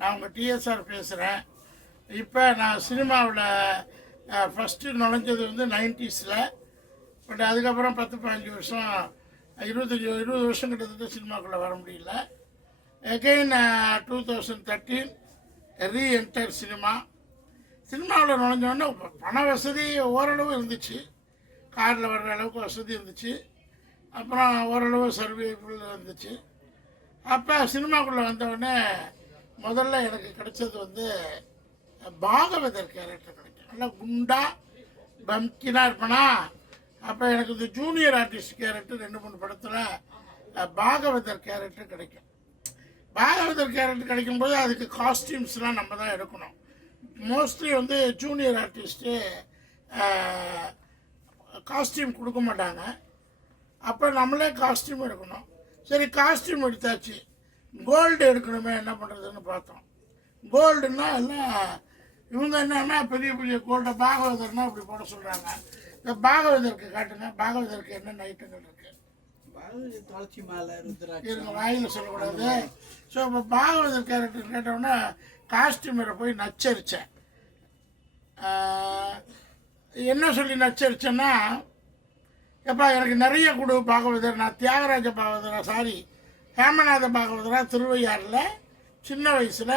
நான் உங்கள் டிஎஸ்ஆர் பேசுகிறேன். இப்போ நான் சினிமாவில் ஃபஸ்ட்டு நுழைஞ்சது வந்து 90s. பட் அதுக்கப்புறம் 10-15 வருஷம் 20 வருஷம் கிட்டத்தட்ட சினிமாக்குள்ளே வர முடியல. எகெயின் 2013 ரீஎன்டர் சினிமாவில் நுழைஞ்சோடனே பண வசதி ஓரளவு இருந்துச்சு, காரில் வர்ற அளவுக்கு வசதி இருந்துச்சு, அப்புறம் ஓரளவு சர்வைபிள் இருந்துச்சு. அப்போ சினிமாக்குள்ளே வந்தவுடனே முதல்ல எனக்கு கிடைச்சது வந்து பாகவதர் கேரக்டர் கிடைக்கும். நல்லா குண்டா பம்கினாக இருப்பேனா. அப்போ எனக்கு இந்த ஜூனியர் ஆர்டிஸ்ட் கேரக்டர் 2-3 படத்தில் பாகவதர் கேரக்டர் கிடைக்கும். பாகவதர் கேரக்டர் கிடைக்கும்போது அதுக்கு காஸ்டியூம்ஸ்லாம் நம்ம தான் எடுக்கணும். மோஸ்ட்லி வந்து ஜூனியர் ஆர்டிஸ்ட்டு காஸ்டியூம் கொடுக்க மாட்டாங்க. அப்போ நம்மளே காஸ்டியூம் எடுக்கணும். சரி, காஸ்டியூம் எடுத்தாச்சு. கோல்டு எடுக்கணுமே, என்ன பண்ணுறதுன்னு பார்த்தோம். கோல்டுன்னா எல்லாம் இவங்க என்னன்னா பெரிய பெரிய கோல்டை பாகவதர்னா இப்படி போட சொல்கிறாங்க. இந்த பாகவதற்கு காட்டுங்க, பாகவதற்கு என்னென்ன ஐட்டங்கள் இருக்குது. துளசி மாலை, இருங்க, வாயில் சொல்லக்கூடாது. ஸோ இப்போ பாகவதர் கேரக்டர் கேட்டவுடனே காஸ்டியூமரை போய் நச்சரித்தேன். என்ன சொல்லி நச்சரித்தேன்னா, எப்பா எனக்கு நிறைய கொடு பாகவதர், நான் தியாகராஜ பாகவதரா ஹேமநாத பாகவதரா திருவையாறில் சின்ன வயசில்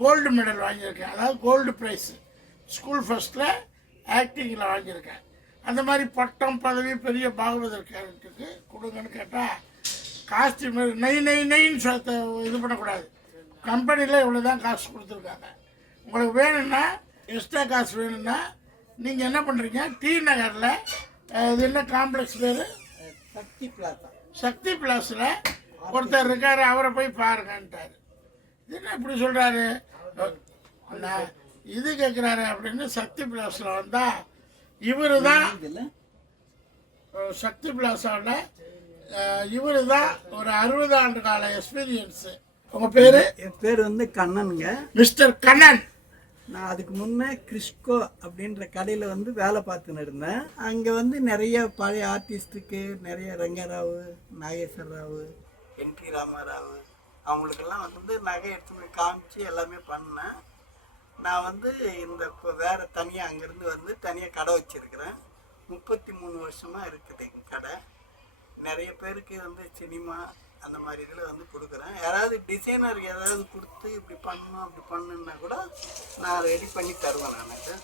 கோல்டு மெடல் வாங்கியிருக்கேன். அதாவது கோல்டு ப்ரைஸ் ஸ்கூல் ஃபஸ்ட்டில் ஆக்டிங்கில் வாங்கியிருக்கேன். அந்த மாதிரி பட்டம் பதவி பெரிய பாகவதர் கேரக்டருக்கு கொடுங்கன்னு கேட்டால் காஸ்டியூம் நெய்ன்னு இது பண்ணக்கூடாது. கம்பெனியில் இவ்வளோ தான் காசு கொடுத்துருக்காங்க. உங்களுக்கு வேணும்னா எக்ஸ்ட்ரா காசு வேணும்னா நீங்கள் என்ன பண்ணுறீங்க, டி நகரில் இது என்ன காம்ப்ளெக்ஸ் பேர், சக்தி பிளாஸில் ஒருத்தர் இருக்கார், அவரை போய் பாருங்கன்ட்டார். இது என்ன இப்படி சொல்கிறாரு, இது கேட்குறாரு அப்படின்னு சக்தி பிளாஸில் வந்தால் இவர் தான் சக்தி பிளாஸாவில் இவர் தான் ஒரு 60 ஆண்டு கால எக்ஸ்பீரியன்ஸு. உங்கள் பேர்? என் பேர் வந்து கண்ணனுங்க, மிஸ்டர் கண்ணன். நான் அதுக்கு முன்னே கிறிஸ்கோ அப்படின்ற கடையில் வந்து வேலை பார்த்துன்னு இருந்தேன். அங்கே வந்து நிறைய பழைய ஆர்டிஸ்ட்டுக்கு நிறைய ரங்கராவு, நாகேஸ்வர ராவு, என்டி ராமாராவு அவங்களுக்கெல்லாம் வந்து நகை எடுத்து போய் காமிச்சு எல்லாமே பண்ணேன். நான் வந்து இந்த இப்போ வேறு தனியாக அங்கேருந்து வந்து தனியாக கடை வச்சுருக்கிறேன். 33 வருஷமாக இருக்குது எங்கள் கடை. நிறைய பேருக்கு வந்து சினிமா அந்த மாதிரி இதில் வந்து கொடுக்குறேன். யாராவது டிசைனர் ஏதாவது கொடுத்து இப்படி பண்ணணும் அப்படி பண்ணுன்னா கூட நான் ரெடி பண்ணி தருவேன். எனக்கு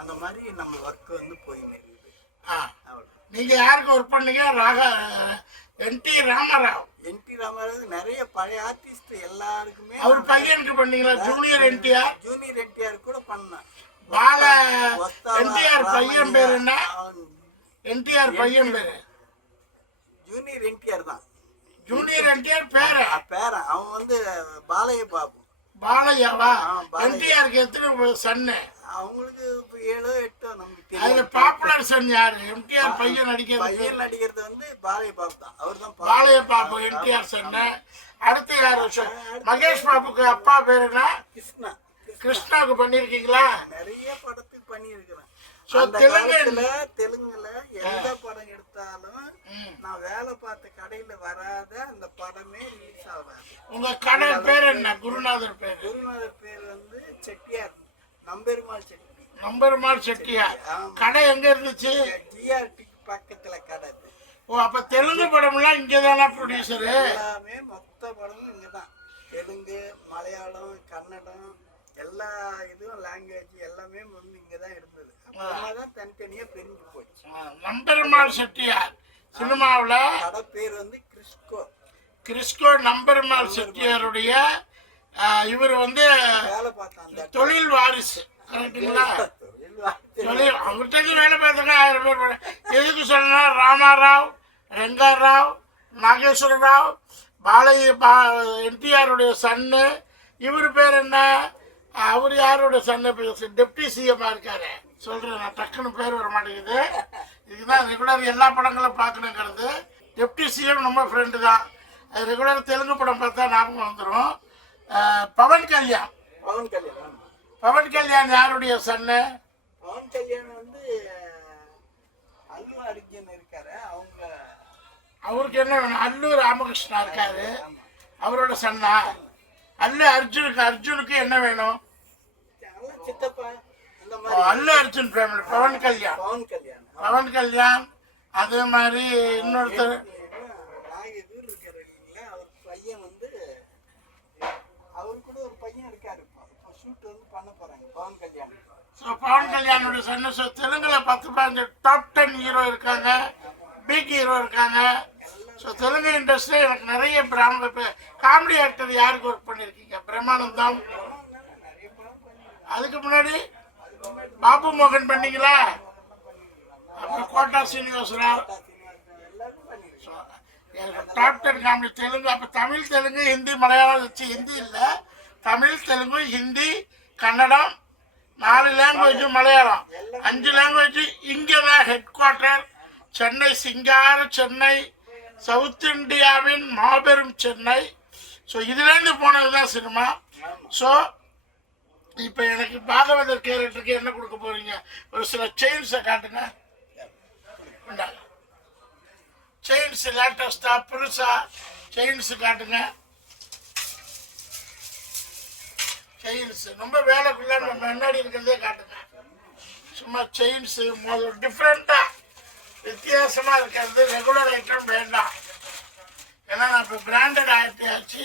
அந்த மாதிரி நம்ம ஒர்க்கு வந்து போயின்னு இருக்குது. அவ்வளோ. நீங்கள் யாருக்கு ஒர்க் பண்ணீங்க? என்டி ராமாராவ். என்டி ராமாராவ் நிறைய பழைய ஆர்டிஸ்ட் எல்லாருக்குமே. அவர் பையனுக்கு பண்ணீங்களா? ஜூனியர் என்டிஆர். ஜூனியர் என்டிஆர் கூட பண்ணேன். என்டிஆர் பையன் பேர் என்ன? என்டிஆர் பையன் பேர் ஜூனியர் என்டிஆர் தான். ஜூனியர் என்டிஆர் பேரன் அவன் வந்து பாலைய பாபு. பாலையாவா? என்டிஆருக்கு எத்தனை சன்னு? அவங்களுக்கு 7-8 நமக்கு அதுல பாப்புலர் சன் யாரு? எம்டிஆர் பையன் நடிக்கிறது வந்து பாலைய பாபு தான். அவர் தான் பாலைய பாபு என்டிஆர் சன்னு. அடுத்து யாரு? மகேஷ் பாபுக்கு அப்பா பேர் என்ன? கிருஷ்ணா. கிருஷ்ணாவுக்கு பண்ணிருக்கீங்களா? நிறைய படத்துக்கு பண்ணியிருக்கிறேன். தெலுங்குல எந்த படம் எடுத்தாலும் நான் வேலை பார்த்த கடையில வராத அந்த படமே ரிலீஸ் ஆகாது. உங்க கடை பேர் என்ன? குருநாதர் பேர்? குருநாதர் பேர் வந்து செட்டியார், நம்பெருமாள் செட்டி. நம்பெருமாள் செட்டியார். கடை எங்க இருந்துச்சு? ஜிஆர்டி பக்கத்துல கடை. ஓ, அப்ப தெலுங்கு படம்லாம் இங்கதானா ப்ரொடியூசரு? எல்லாமே மொத்த படமும் இங்கதான். தெலுங்கு, மலையாளம், கன்னடம் எல்லா இதுவும் லாங்குவேஜ் எல்லாமே வந்து இங்கதான் இருந்தது. அப்புறமா தான் தனித்தனியா பிரிஞ்சு போச்சு. நம்பெருமாள் செட்டியார் சினிமாவில் கடை பேர் வந்து கிறிஸ்கோ நம்பெருமாள் செட்டியாருடைய இவர் வந்து தொழில் வாரிசு. கரெக்டுங்களா? தொழில் அவர்கிட்ட வேலை பார்த்துருக்க 1000 பேர். எதுக்கு சொன்னா, ராமாராவ், ரெங்காராவ், நாகேஸ்வர ராவ், என்டிஆருடைய சன்னு. இவர் பேர் என்ன? அவர் யாரோட சன்னு? டெப்டி சிஎம்மா இருக்காரு. சொல்கிறேன், நான் டக்குன்னு பேர் வர மாட்டேங்குது. இதுதான் ரெகுலர் எல்லா படங்களும் பார்க்கணுங்கிறது. டெப்டி சிஎம் நம்ம ஃப்ரெண்டு தான். அது ரெகுலர் தெலுங்கு படம் பார்த்தா ஞாபகம் வந்துடும். பவன் கல்யாண். பவன் கல்யாண் யாருடைய சன்னு? பவன் கல்யாண் வந்து அல்லு அர்ஜுன் இருக்காரு. அவருக்கு என்ன வேணும்? அல்லூர் ராமகிருஷ்ணா இருக்காரு, அவரோட சன்னா. அர்ஜுனுக்கு என்ன வேணும்? சித்தப்பா அந்த ஓ, மாதிரி. அல்லு அர்ஜுன் ஃபேமிலி, பவன் கல்யாண். பவன் கல்யாண். பவன் கல்யாண் அதே மாதிரி இன்னொருத்தர் இவர் இருக்காரு இல்லைங்களா, அவர் பையன் வந்து அவரு கூட ஒரு பையன் இருக்காரு. இப்போ ஷூட் வந்து பண்ண போறாங்க பவன் கல்யாண். ஸோ பவன் கல்யாணோட சன்னு. ஸோ தெலுங்குல 10-15 டாப் 10 ஹீரோ இருக்காங்க, பிக் ஹீரோ இருக்காங்க. ஸோ தெலுங்கு இண்டஸ்ட்ரியில் எனக்கு நிறைய காமெடி ஆக்டர் யாருக்கு ஒர்க் பண்ணியிருக்கீங்க? பிரம்மானந்தம். அதுக்கு முன்னாடி பாபு மோகன் பண்ணீங்களா? அப்புறம் கோட்டா சீனிவாசராவ். Top 10 comedy Telugu. அப்போ தமிழ், தெலுங்கு, ஹிந்தி, மலையாளம் வச்சு ஹிந்தி இல்லை, தமிழ், தெலுங்கு, ஹிந்தி, கன்னடம், 4 லாங்குவேஜ், மலையாளம் 5 லாங்குவேஜ். இங்கே தான் ஹெட் குவார்ட்டர் சென்னை, சிங்கார சென்னை, சவுத் இந்தியாவின் மாபெரும் சென்னை. ஸோ இதுலேருந்து போனது தான் சினிமா. ஸோ இப்போ எனக்கு பாகவதர் கேரக்டருக்கு என்ன கொடுக்க போறீங்க? ஒரு சில செயின்ஸை காட்டுங்க. செயின்ஸ் லேட்டஸ்டா புதுசா செயின்ஸ் காட்டுங்க. செயின்ஸ் ரொம்ப வேலைக்குள்ள நம்ம முன்னாடி இருக்கிறதே காட்டுங்க. சும்மா செயின்ஸ் முதல்ல டிஃப்ரெண்டா வித்தியாசமா இருக்கிறது. ரெகுலர் ஐட்டம் வேண்டாம். ஏன்னா நான் இப்போ பிராண்டட் ஆகியாச்சு,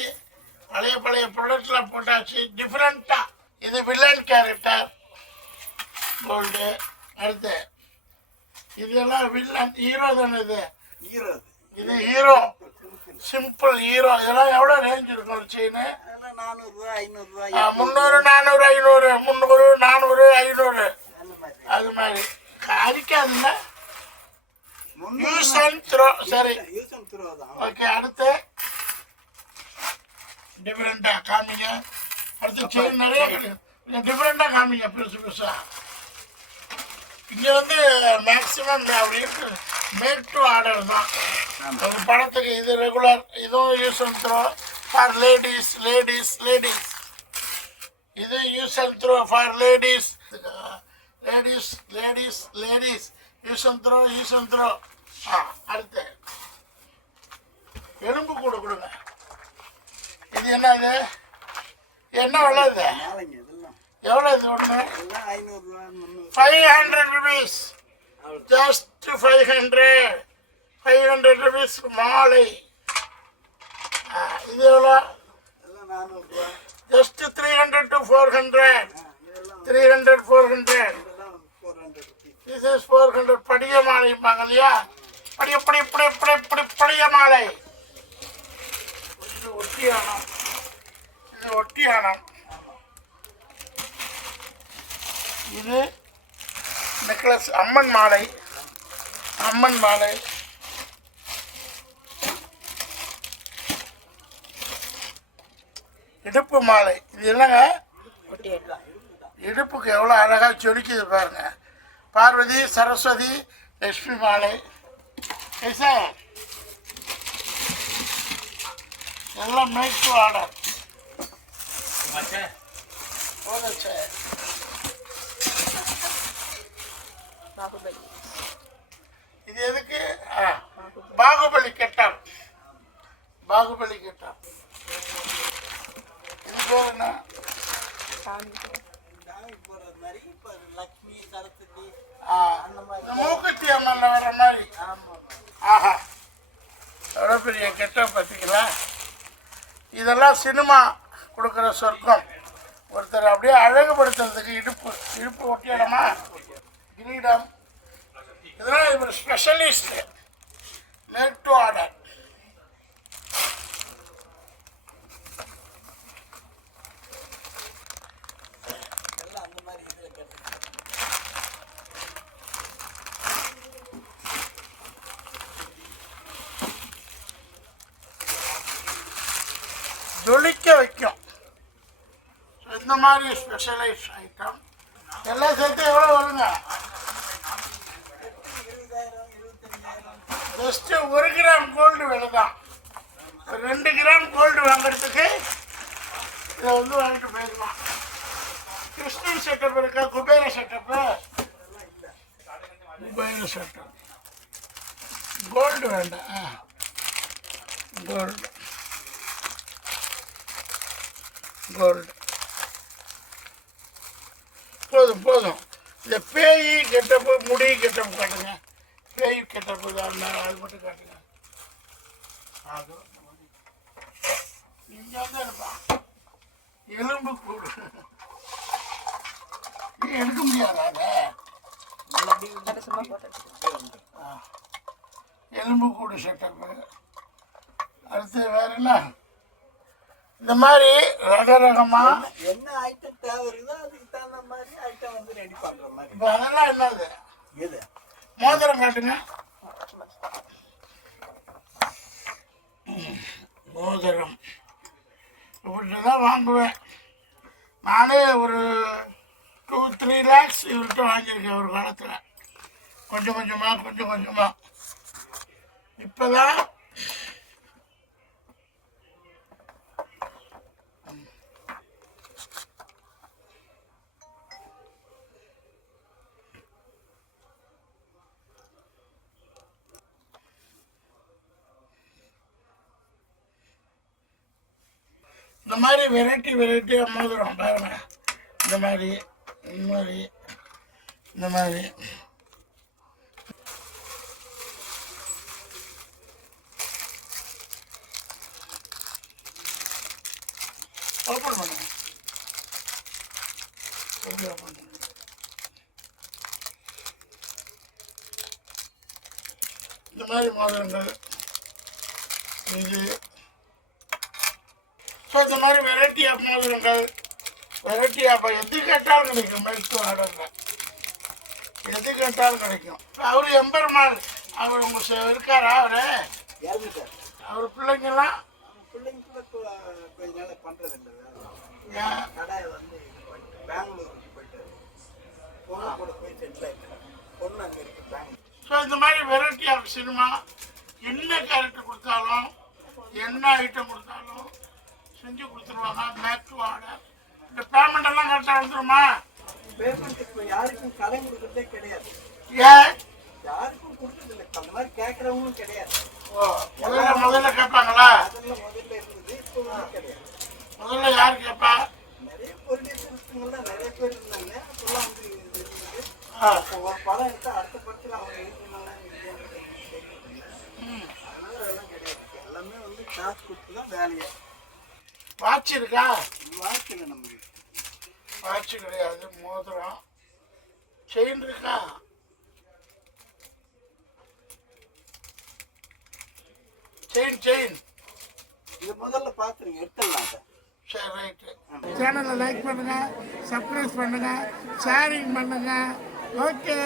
பழைய ப்ராடக்ட்லாம் போட்டாச்சு. டிஃப்ரெண்டா இது வில்லன் கேரக்டர் கோல்டு. அடுத்து இதெல்லாம் வில்லன். ஹீரோ தானே இது? ஹீரோ இது ஹீரோ, சிம்பிள் ஹீரோ. இதெல்லாம் எவ்வளோ ரேஞ்ச் இருக்கும் ஒரு செயின்? 400 ரூபா 500 ரூபாய் 300 400 500 300 400 500 அது மாதிரி அடிக்காதுல்ல. Use and throw. சரி, யூஸ் அண்ட் த்ரோ தான். ஓகே. அடுத்து டிஃப்ரெண்டா காமிங்க. அடுத்து செயின் நிறைய கொஞ்சம் டிஃப்ரெண்டா காமிங்க, பெருசு பெருசா. இங்கே வந்து மேக்ஸிமம் இருக்கு மேக் டு ஆர்டர் தான். ஒரு படத்துக்கு இது ரெகுலர், இதுவும் use and throw for ladies. இது use and throw for ladies. Use and throw. அடுத்து எலும்பு கூட கொடுங்க. இது என்னது? என்ன விலை இது? எவ்வளோ இது ஒன்று? 500 rupees. ஜஸ்ட் 500 rupees மாலை. இது எவ்வளோ? Just 300 to 400. 300 400. This is 400. படிய மாலைப்பாங்க இல்லையா? படிய மாலை. இது ஒட்டியானம். இது நெக்லஸ். அம்மன் மாலை. இடுப்பு மாலை. இது என்னங்க? இடுப்புக்கு எவ்வளோ அழகாக சொலிக்குது பாருங்க. பார்வதி, சரஸ்வதி, லட்சுமி மாலை. சார் எல்லாம் மேக் டு ஆர்டர். இது எதுக்கு? பாகுபலி கெட்டப். இது பேர் என்ன? மூக்குத்தி அம்மன் வர மாதிரி. ஆஹா, எவ்வளோ பெரிய கெட்டப் பார்த்தீங்களா? இதெல்லாம் சினிமா கொடுக்குற சொர்க்கம். ஒருத்தர் அப்படியே அழகுபடுத்துறதுக்கு இடுப்பு ஒட்டிடமா, கிரீடம். இதெல்லாம் ஒரு ஸ்பெஷலிஸ்ட். Make to order. ஜொலிக்க வைக்கும். இந்த மாதிரி ஸ்பெஷலைஸ் ஐட்டம் எல்லாம் சேர்த்து எவ்வளோ வருங்க? ஜஸ்ட் 1 கிராம் கோல்டு விலை தான். 2 கிராம் கோல்டு வாங்குறதுக்கு இதை வந்து வாங்கிட்டு போயிடலாம். கிறிஸ்டின் செட்டப் இருக்கா? குபேர செட்டப்பு. கோல்டு வேண்டாம். Gold gold. போதும் போதும். இந்த பேய் கெட்டப்பு முடி கெட்டப்பு காட்டுங்க. பேய் கெட்டப்பு தான் அது மட்டும் காட்டுங்க. அது இங்கே வந்து இருப்பான் எலும்பு கூடு. நீ எடுக்க முடியாதா எலும்பு கூடு செட்டப்பு. அடுத்து வேற என்ன இந்த மாதிரி ரகரகமா என்ன ஐட்டம் தேவை இருக்குதோ அதுக்கு தகுந்த மாதிரி ஐட்டம் வந்து ரெடி பண்ற மாதிரி. இப்போ அதெல்லாம் என்னது எது மோதிரம் காட்டுங்க. மோதிரம் இப்படி தான் வாங்குவேன் நானே. ஒரு 2-3 lakhs இவர்கிட்ட வாங்கியிருக்கேன் ஒரு காலத்தில். கொஞ்சம் கொஞ்சமாக இப்போ தான் இந்த மாதிரி வெரைட்டியாக மோதிரம் பாருங்க. இந்த மாதிரி ஓப்பன் பண்ணுங்க. இந்த மாதிரி மோதிரங்கள் இது. ஸோ இந்த மாதிரி வெரைட்டி ஆஃப் மோதிரங்கள் வெரைட்டியாக எது கேட்டாலும் கிடைக்கும். மெல்ட் ஆர்டரில் எது கேட்டாலும் கிடைக்கும். அவர் எம்பெருமாள் அவர் உங்கள் இருக்காரா? அவர் பிள்ளைங்கெல்லாம் கொஞ்ச நாள் பண்றது இல்லை. ஏன் கடை வந்து பெங்களூருக்கு போயிட்டு பொண்ணு கூட போய் செட்டில் ஆகிட்டேன். பொண்ணு அங்கே இருக்கு பெங்களூர். ஸோ இந்த மாதிரி வெரைட்டி ஆஃப் சினிமா என்ன கேரக்டர் கொடுத்தாலும் என்ன ஐட்டம் கொடுத்தாலும் செஞ்சு கொடுத்துருவாங்க. Make to order. இந்த பேமெண்ட் எல்லாம் கரெக்டாக வந்துருமா? பேமெண்ட் இப்போ யாருக்கும் கடன் கொடுக்குறதே கிடையாது. ஏன் யாருக்கும் கொடுக்குறது இல்லை. அந்த மாதிரி கேட்குறவங்களும் கிடையாது. ஓ முதல்ல கேட்பாங்களா? அதெல்லாம் முதல்ல இருந்தது, இப்போ வந்து கிடையாது. முதல்ல யார் கேட்பா? நிறைய ப்ரொடியூசர்ஸ்லாம் நிறைய பேர் இருந்தாங்க. அப்போல்லாம் வந்து இது இருந்தது. ஆ ஒரு படம் எடுத்தால் அடுத்த படத்தில் அவங்க எழுதினாங்க. அதனால அதெல்லாம் கிடையாது. எல்லாமே வந்து காசு கொடுத்து தான் வேலையை. வாட்ச் இருக்கா? வாட்ச் இல்லை நம்மளுக்கு. வாட்ச் கிடையாது. மோதிரம் செயின் இருக்கா? செயின் இது முதல்ல பார்த்துருங்க, எடுத்துடலாம் அதை. சரி ரைட்டு. சேனலை லைக் பண்ணுங்கள், சப்ஸ்கிரைப் பண்ணுங்கள், ஷேரிங் பண்ணுங்கள். ஓகே.